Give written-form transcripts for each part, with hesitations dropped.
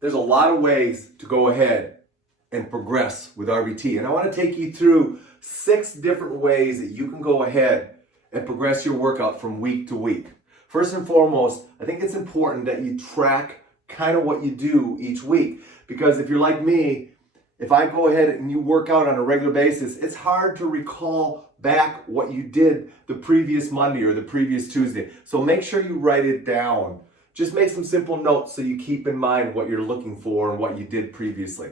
There's a lot of ways to go ahead and progress with RBT. And I want to take you through 6 different ways that you can go ahead and progress your workout from week to week. First and foremost, I think it's important that you track kind of what you do each week. Because if you're like me, if I go ahead and you work out on a regular basis, it's hard to recall back what you did the previous Monday or the previous Tuesday. So make sure you write it down. Just make some simple notes so you keep in mind what you're looking for and what you did previously.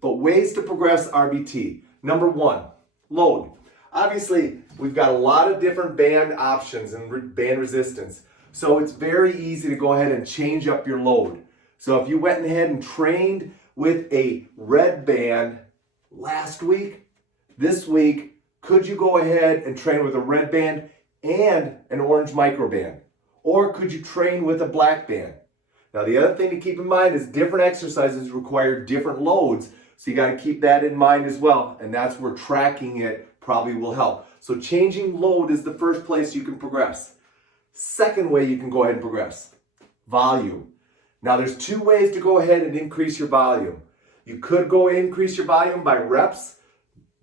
But ways to progress RBT. Number 1, load. Obviously, we've got a lot of different band options and band resistance. So it's very easy to go ahead and change up your load. So if you went ahead and trained with a red band last week, this week, could you go ahead and train with a red band and an orange microband? Or could you train with a black band? Now the other thing to keep in mind is different exercises require different loads, so you got to keep that in mind as well, and that's where tracking it probably will help. So changing load is the first place you can progress. Second way you can go ahead and progress, volume. Now there's 2 ways to go ahead and increase your volume. You could go increase your volume by reps.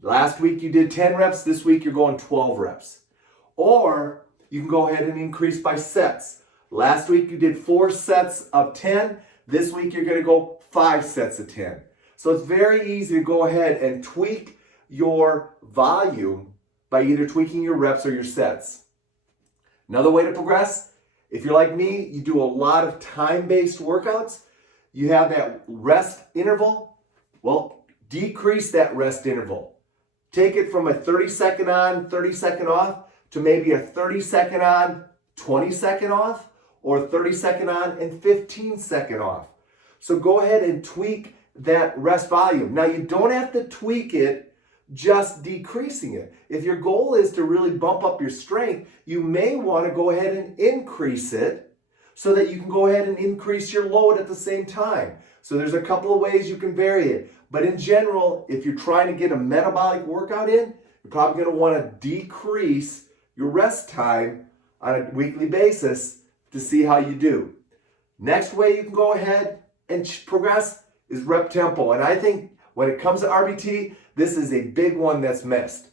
Last week you did 10 reps, this week you're going 12 reps. Or you can go ahead and increase by sets. Last week you did 4 sets of 10. This week you're going to go 5 sets of 10. So it's very easy to go ahead and tweak your volume by either tweaking your reps or your sets. Another way to progress, if you're like me, you do a lot of time-based workouts. You have that rest interval. Well, decrease that rest interval. Take it from a 30-second on, 30-second off, to maybe a 30-second on, 20-second off, or 30-second on and 15-second off. So go ahead and tweak that rest volume. Now you don't have to tweak it just decreasing it. If your goal is to really bump up your strength, you may want to go ahead and increase it so that you can go ahead and increase your load at the same time. So there's a couple of ways you can vary it. But in general, if you're trying to get a metabolic workout in, you're probably going to want to decrease your rest time on a weekly basis to see how you do. Next way you can go ahead and progress is rep tempo. And I think when it comes to RBT, this is a big one that's missed.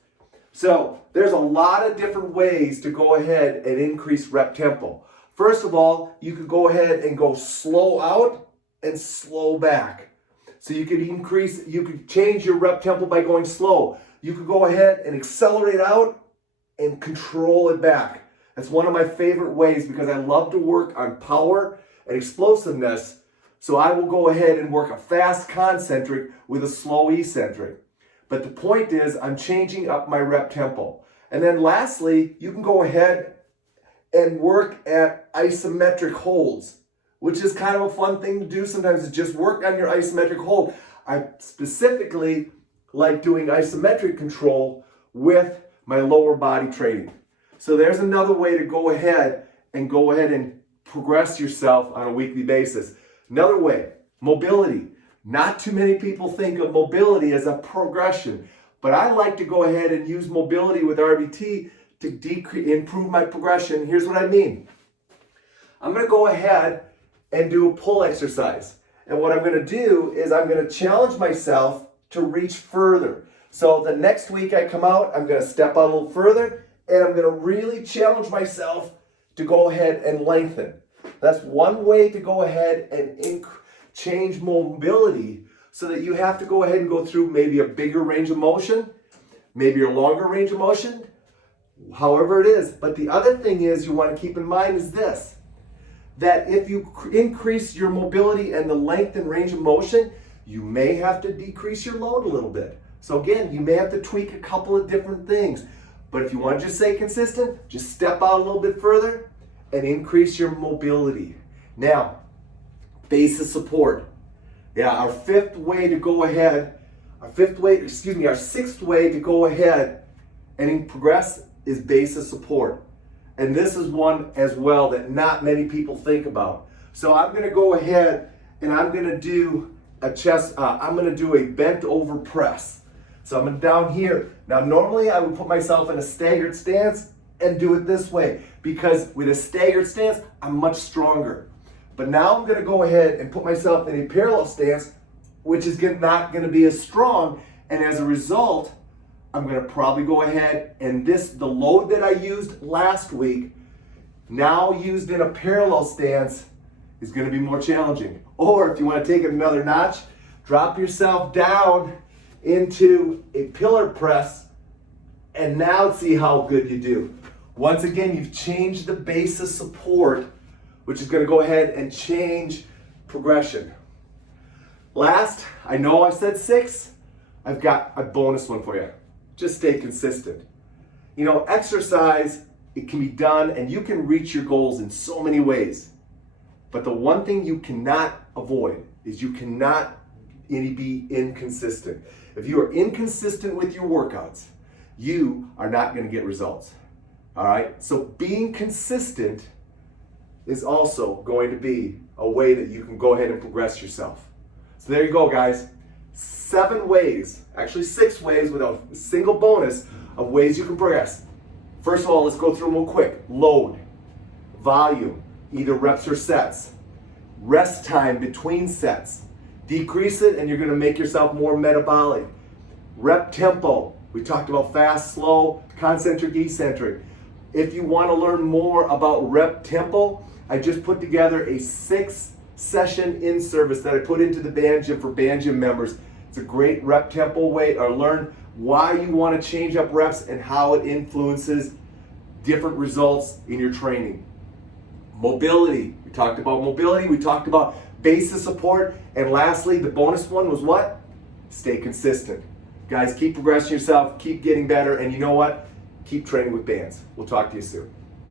So there's a lot of different ways to go ahead and increase rep tempo. First of all, you could go ahead and go slow out and slow back. So you could change your rep tempo by going slow. You could go ahead and accelerate out and control it back. That's one of my favorite ways because I love to work on power and explosiveness. So I will go ahead and work a fast concentric with a slow eccentric. But the point is I'm changing up my rep tempo. And then lastly, you can go ahead and work at isometric holds, which is kind of a fun thing to do sometimes, is just work on your isometric hold. I specifically like doing isometric control with my lower body training. So there's another way to go ahead and progress yourself on a weekly basis. Another way, mobility. Not too many people think of mobility as a progression, but I like to go ahead and use mobility with RBT to improve my progression. Here's what I mean. I'm going to go ahead and do a pull exercise. And what I'm going to do is I'm going to challenge myself to reach further. So the next week I come out, I'm going to step out a little further, and I'm going to really challenge myself to go ahead and lengthen. That's one way to go ahead and change mobility so that you have to go ahead and go through maybe a bigger range of motion, maybe a longer range of motion, however it is. But the other thing is you want to keep in mind is this, that if you increase your mobility and the length and range of motion, you may have to decrease your load a little bit. So again, you may have to tweak a couple of different things. But if you want to just stay consistent, just step out a little bit further and increase your mobility. Now, base of support. Yeah, our sixth way to go ahead and progress is base of support. And this is one as well that not many people think about. So I'm going to go ahead and I'm going to do a bent over press. So I'm down here. Now normally I would put myself in a staggered stance and do it this way because with a staggered stance, I'm much stronger. But now I'm gonna go ahead and put myself in a parallel stance, which is not gonna be as strong. And as a result, I'm gonna probably go ahead and the load that I used last week, now used in a parallel stance, is gonna be more challenging. Or if you wanna take it another notch, drop yourself down into a pillar press and now see how good you do. Once again, you've changed the base of support, which is gonna go ahead and change progression. Last, I know I said 6, I've got a bonus one for you. Just stay consistent. You know, exercise, it can be done and you can reach your goals in so many ways. But the one thing you cannot avoid is you cannot be inconsistent. If you are inconsistent with your workouts, you are not going to get results. All right? So being consistent is also going to be a way that you can go ahead and progress yourself. So there you go, guys. 7 ways, actually 6 ways with a single bonus of ways you can progress. First of all, let's go through them real quick. Load, volume, either reps or sets, rest time between sets. Decrease it and you're going to make yourself more metabolic. Rep tempo. We talked about fast, slow, concentric, eccentric. If you want to learn more about rep tempo, I just put together a 6-session in-service that I put into the Band Gym for Band Gym members. It's a great rep tempo way to learn why you want to change up reps and how it influences different results in your training. Mobility. We talked about mobility. We talked about base of support. And lastly, the bonus one was what? Stay consistent. Guys, keep progressing yourself, keep getting better, and you know what? Keep training with bands. We'll talk to you soon.